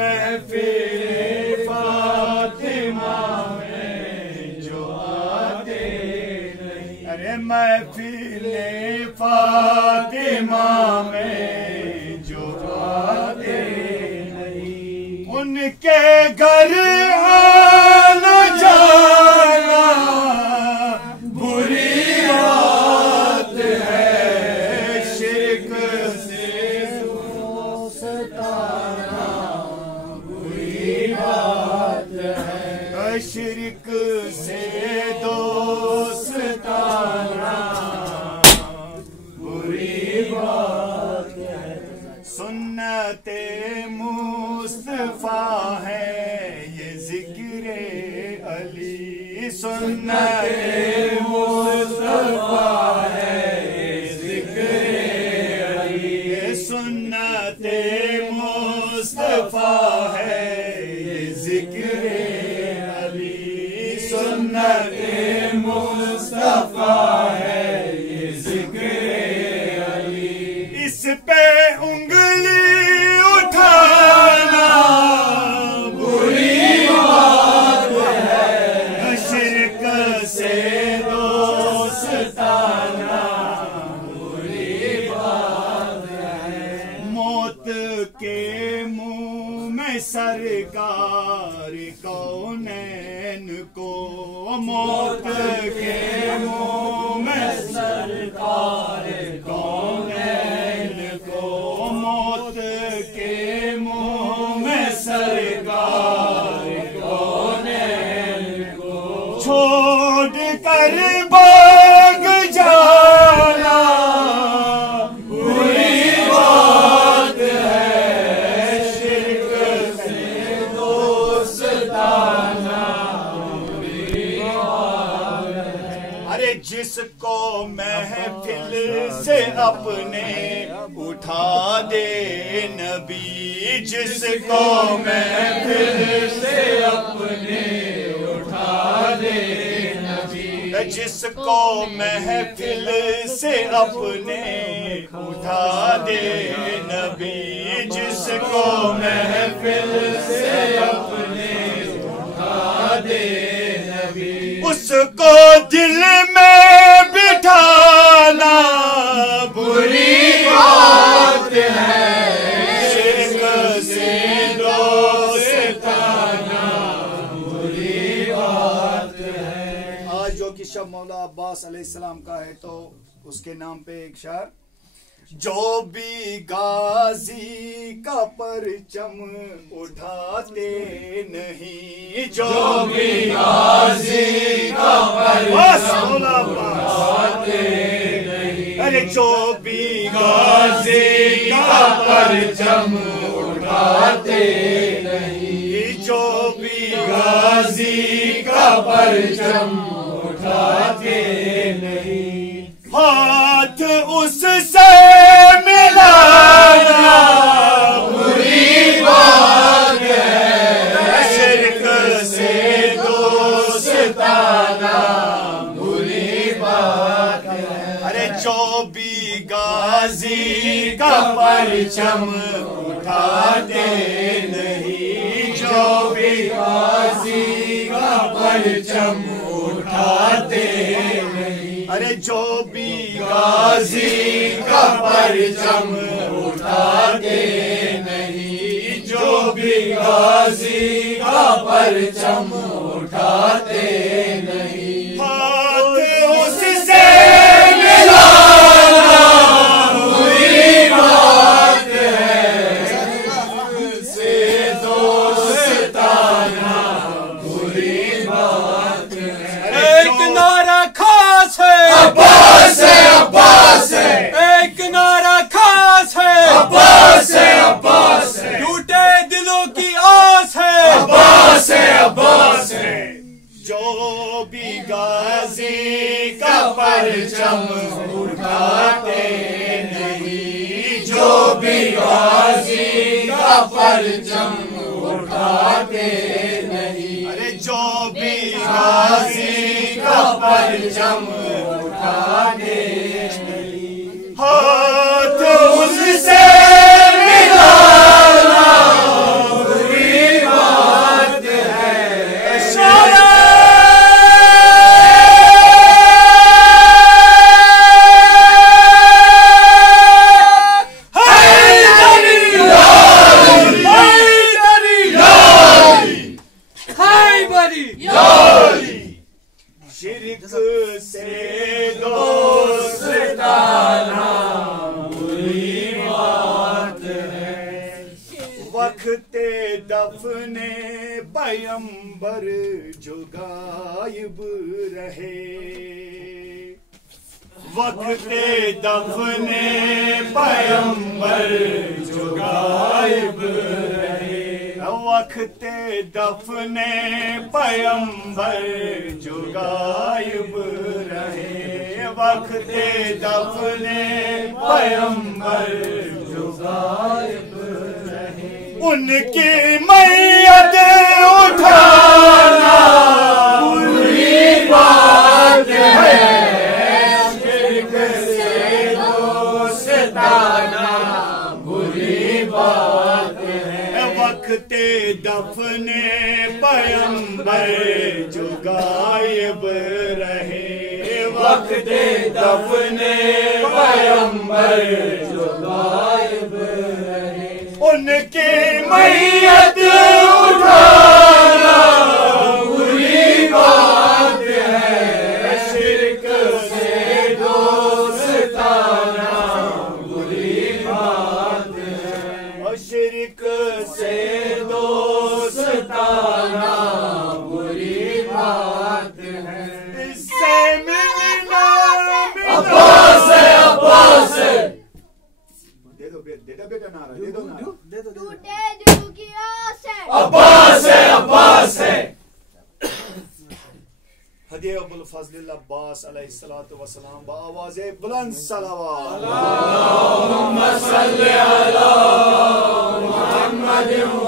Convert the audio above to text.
महफिल फातिमा में जो आते नहीं, अरे महफिल फातिमा में जो आते नहीं, उनके घर आना जाना बुरी बात है, शिर्क से दोस्ताना बुरी बात है, शिर्क से दोस्ताना बुरी बात है। सुन्नते मुस्तफा है ये जिक्रे अली, सुन्नते मुस्तफा है ये जिक्रे अली, सुन्नते मुस्तफा है ये जिक्रे अली, सुन्नते मुस्तफा है ये जिक्रे अली। इस पे उंगली उठाना बुरी बात है, शिर्क से दोस्ताना बुरी बात है। मौत के मुंह में सरकार कौनैन को, मौत के मुंह में सरकार कौनैन को, मौत के मुंह में सरकार कौनैन को, छोड़ कर भाग जाना बुरी बात है, शिर्क से दोस्ताना बुरी बात है। अरे जिसको महफिल से अपने उठा दे नबी, जिसको महफिल से अपने उठा दे नबी, जिसको महफिल से अपने उठा दे नबी, जिसको महफिल से अपने उठा दे नबी, उसको दिल में बिठाना बुरी बात है, शिर्क से दोस्ताना बुरी बात है। आज जो कि शब मौला अब्बास अलैहिस्सलाम का है तो उसके नाम पे एक शार, जो भी गाजी का परचम उठाते नहीं, जो भी गाजी का परचम उठाते नहीं, अरे जो भी गाजी का परचम उठाते नहीं, जो भी गाजी का परचम उठाते नहीं, हाथ उससे मिलाना बुरी बात है, शिर्क से दोस्ताना बुरी बात है। अरे जो भी गाजी का परचम उठाते नहीं, जो भी गाजी का परचम उठाते नहीं, अरे जो भी गाजी का परचम उठाते नहीं, जो भी गाजी का परचम उठाते नहीं, हाथ उससे मिलाना बुरी बात है, से दोस्ताना बुरी बात है। एक नारा खास है अब्बास है, अब्बास है, एक नारा खास है अब्बास है, अब्बास है, टूटे दिलों की आस है अब्बास है, अब्बास है। जो भी गाजी का परचम उठाते नहीं, जो भी गाजी का परचम उठाते नहीं, अरे जो भी गाजी का परचम उठाते नहीं, हाथ उससे मिलाना बुरी से दोस्ताना बुरी बात है। वक्ते दफने पैगंबर जो गायब रहे, वक्ते दफने पैगंबर जो गायब रहे, वक्ते दफने पैगंबर जो गायब रहे, वक्ते दफने पैगंबर जो गायब रहे। उनकी मैयत उठाना बुरी बात है, शिर्क से दोस्ताना बुरी बात है। वक्ते दफने पैगंबर जो गायब रहे, वक्ते दफने पैगंबर जो गायब रहे। उनकी मैयत उठाना बुरी बात है, शिर्क से दोस्ताना बुरी बात है, और शिर्क से दोस्ताना बुरी बात है। इससे मिलना अब्बास है, अब्बास है। दे दो बेटा नारा, दे दो नारा। टूटे दिल की आस है, अब्बास है, अब्बास है। हदिया अबुल फजल अब्बास अलैहिस्सलातु वस्सलाम बावाज़े बुलंद सलावत। अल्लाहुम्मा सल्ली अला मुहम्मद व